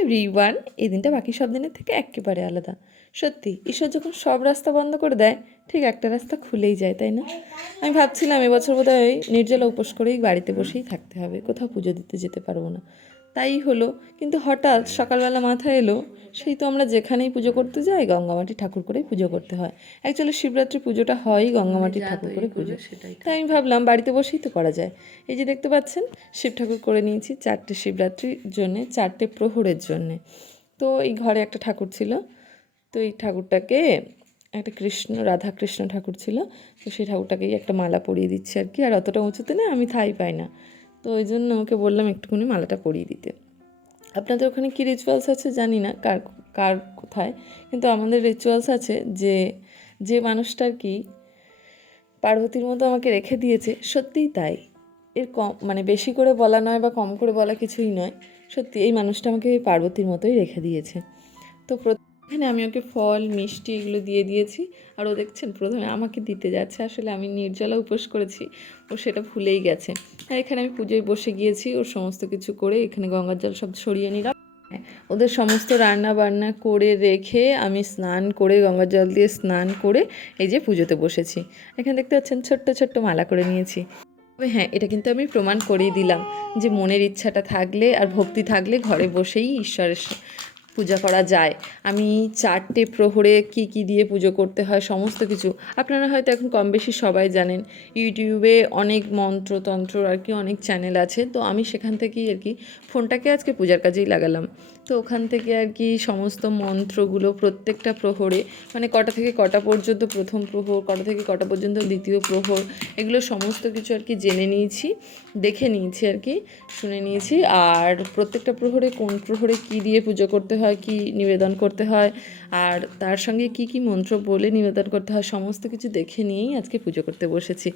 Every one এই দিনটা বাকি সব দিনের থেকে একেবারে আলাদা। সত্যি, ঈশ্বর যখন সব রাস্তা বন্ধ করে দেয়, ঠিক একটা রাস্তা খুলেই যায়, তাই না? আমি ভাবছিলাম এবছর বোধ হয় নির্জলা উপোস করেই বাড়িতে বসেই থাকতে হবে, কোথাও পুজো দিতে যেতে পারব না। তাই হলো। কিন্তু হঠাৎ সকালবেলা মাথায় এলো সেই তো আমরা যেখানেই পুজো করতে যাই গঙ্গামাটি ঠাকুর করেই পুজো করতে হয়। অ্যাকচুয়ালি শিবরাত্রি পুজোটা হয় গঙ্গামাটি ঠাকুর করে পুজো। সেটাই তাই আমি ভাবলাম বাড়িতে বসেই তো করা যায়। এই যে দেখতে পাচ্ছেন শিব ঠাকুর করে নিয়েছি চারটে শিবরাত্রির জন্যে চারটে প্রহরের জন্যে। তো এই ঘরে একটা ঠাকুর ছিল তো এই ঠাকুরটাকে একটা কৃষ্ণ রাধা কৃষ্ণ ঠাকুর ছিল তো সেই ঠাকুরটাকেই একটা মালা পরিয়ে দিচ্ছি আর কি। আর অতটা উঁচুতে না আমি থাই পাই না। তো ওই জন্য ওকে বললাম একটুখানি মালাটা পরিয়ে দিতে। আপনাদের ওখানে কী রিচুয়ালস আছে জানি না কার কার কোথায়, কিন্তু আমাদের রিচুয়ালস আছে যে যে মানুষটার কি পার্বতীর মতো আমাকে রেখে দিয়েছে, সত্যিই তাই। এর কম মানে বেশি করে বলা নয় বা কম করে বলা কিছুই নয়, সত্যি এই মানুষটা আমাকে পার্বতীর মতোই রেখে দিয়েছে। তো এখানে আমি ওকে ফল মিষ্টি এগুলো দিয়ে দিয়েছি। আর ও দেখছেন প্রথমে আমাকে দিতে যাচ্ছে। আসলে আমি নির্জলা উপোস করেছি ও সেটা ভুলেই গেছে। আর এখানে আমি পুজোয় বসে গিয়েছি ওর সমস্ত কিছু করে এখানে গঙ্গার জল সব সরিয়ে নিলাম। হ্যাঁ, ওদের সমস্ত রান্না বান্না করে রেখে আমি স্নান করে গঙ্গার জল দিয়ে স্নান করে এই যে পুজোতে বসেছি। এখানে দেখতে পাচ্ছেন ছোট্ট ছোট্ট মালা করে নিয়েছি। তবে হ্যাঁ এটা কিন্তু আমি প্রমাণ করেই দিলাম যে মনের ইচ্ছাটা থাকলে আর ভক্তি থাকলে ঘরে বসেই ঈশ্বরের পূজা করা যায়? আমি চারটে প্রহরে কি কি দিয়ে পুজো করতে হয়, সমস্ত কিছু। আপনারা হয়তো এখন কম বেশি সবাই জানেন, ইউটিউবে অনেক মন্ত্রতন্ত্র আর কি, অনেক চ্যানেল আছে। তো আমি সেখান থেকেই আর কি ফোনটাকে আজকে পূজার কাজেই লাগালাম। তো ওখান থেকে আর কি সমস্ত মন্ত্রগুলো প্রত্যেকটা প্রহরে মানে কটা থেকে কটা পর্যন্ত প্রথম প্রহর, কটা থেকে কটা পর্যন্ত দ্বিতীয় প্রহর, এগুলো সমস্ত কিছু আর কি জেনে নিয়েছি, দেখে নিয়েছি আর কি, শুনে নিয়েছি। আর প্রত্যেকটা প্রহরে কোন প্রহরে কি দিয়ে পুজো করতে হয় কি নিবেদন করতে হয়? আর তার সঙ্গে কি কি মন্ত্র বলে নিবেদন করতে হয়? সমস্ত কিছু দেখে নিয়েই আজকে পুজো করতে বসেছি।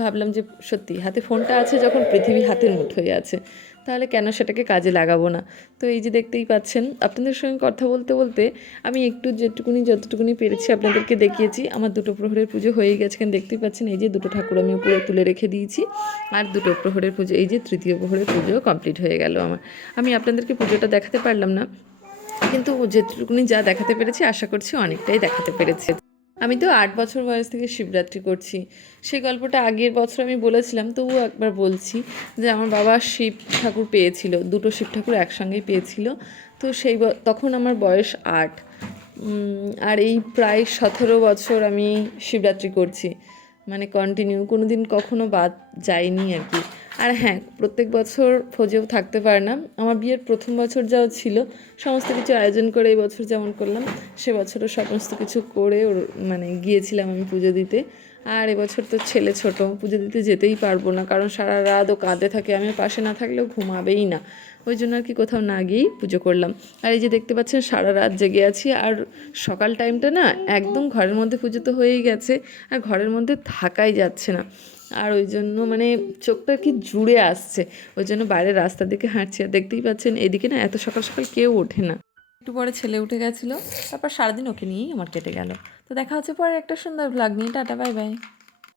ভাবলাম যে সত্যি, হাতে ফোনটা আছে যখন পৃথিবী হাতের মুঠোয় আছে, তাহলে কেন সেটাকে কাজে লাগাবো না? তো এই যে দেখতেই পাচ্ছেন, আপনাদের সঙ্গে কথা বলতে বলতে আমি একটু যেটুকুনি যতটুকুনি পেরেছি আপনাদেরকে দেখিয়েছি। আমার দুটো প্রহরের পুজো হয়ে গেছে কেন দেখতেই পাচ্ছেন, এই যে দুটো ঠাকুর আমি উপরে তুলে রেখে দিয়েছি। আর দুটো প্রহরের পুজো, এই যে তৃতীয় প্রহরের পুজো কমপ্লিট হয়ে গেল আমার। আমি আপনাদেরকে পুজোটা দেখাতে পারলাম না। কিন্তু যেটুকুনি যা দেখাতে পেরেছি, আশা করছি অনেকটাই দেখাতে পেরেছে। আমি তো আট বছর বয়স থেকে শিবরাত্রি করছি। সেই গল্পটা আগের বছর আমি বলেছিলাম, তবুও একবার বলছি যে আমার বাবা শিব ঠাকুর পেয়েছিল, দুটো শিব ঠাকুর একসঙ্গেই পেয়েছিল। তো সেই তখন আমার বয়স আট। আর এই প্রায় সতেরো বছর আমি শিবরাত্রি করছি। মানে কন্টিনিউ কোনো দিন কখনো বাদ যায়নি আর কি। আর হ্যাঁ প্রত্যেক বছর ফোজেও থাকতে পারে না। আমার বিয়ের প্রথম বছর যাও ছিল, সমস্ত কিছু আয়োজন করে এই বছর যেমন করলাম, সে বছরও সমস্ত কিছু করে ওর মানে গিয়েছিলাম আমি পুজো দিতে। আর এবছর তো ছেলে ছোট, পুজো দিতে যেতেই পারব না, কারণ সারা রাত ও কাঁদে থাকে, আমি পাশে না থাকলেও ঘুমাবেই না। ওই জন্য আর কি কোথাও না গিয়েই পুজো করলাম। আর এই যে দেখতে পাচ্ছেন, সারা রাত জেগে আছি, আর সকাল টাইমটা না একদম ঘরের মধ্যে পুজো তো হয়েই গেছে, আর ঘরের মধ্যে থাকাই যাচ্ছে না। আর ওই জন্য মানে চোখটা কি জুড়ে আসছে, ওই জন্য বাইরের রাস্তার দিকে হাঁটছি, আর দেখতেই পাচ্ছেন, এদিকে না এত সকাল সকাল কেউ ওঠে না। একটু পরে ছেলে উঠে গেছিল, তারপর সারাদিন ওকে নিয়েই আমার কেটে গেল। তো দেখা হচ্ছে পরে একটা সুন্দর ভ্লগ নিয়ে। Tata bye bye